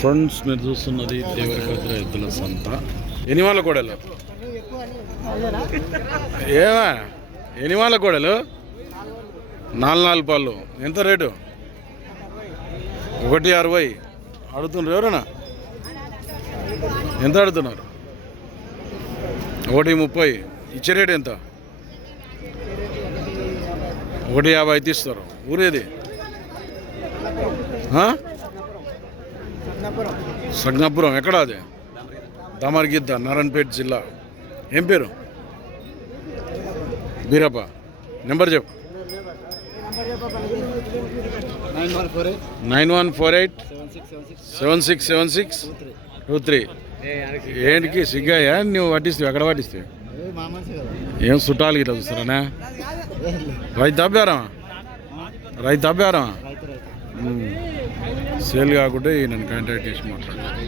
Friends మీరు చూస్తున్నది దేవరకద్ర ఎద్దుల సంత. ఎన్ని వాళ్ళ కోడలు ఏమా? ఎన్ని వాళ్ళ కోడలు? 4 పళ్ళు. ఎంత రేటు? 1.60 అడుగుతున్నారు. ఎవరన్నా ఎంత అడుగుతున్నారు? 1.30. ఇచ్చే రేటు ఎంత? 1.50 అయితే ఇస్తారు. ఊరేది? సగ్నాపురం. ఎక్కడ అది? దామర్గిద్ద, నారాయణపేట జిల్లా. ఏం పేరు? బీరప్ప. నెంబర్ చెప్పు. 9148 767623. ఏంటికి సిగ్గాయా? నువ్వు పట్టిస్తావు? ఎక్కడ పట్టిస్తావు? ఏం చుట్టాలు గిట్లా చూస్తారా? రైతు అభ్యారం సేల్ కాకుంటే నన్ను కాంటాక్ట్ చేసి మాట్లాడాలి.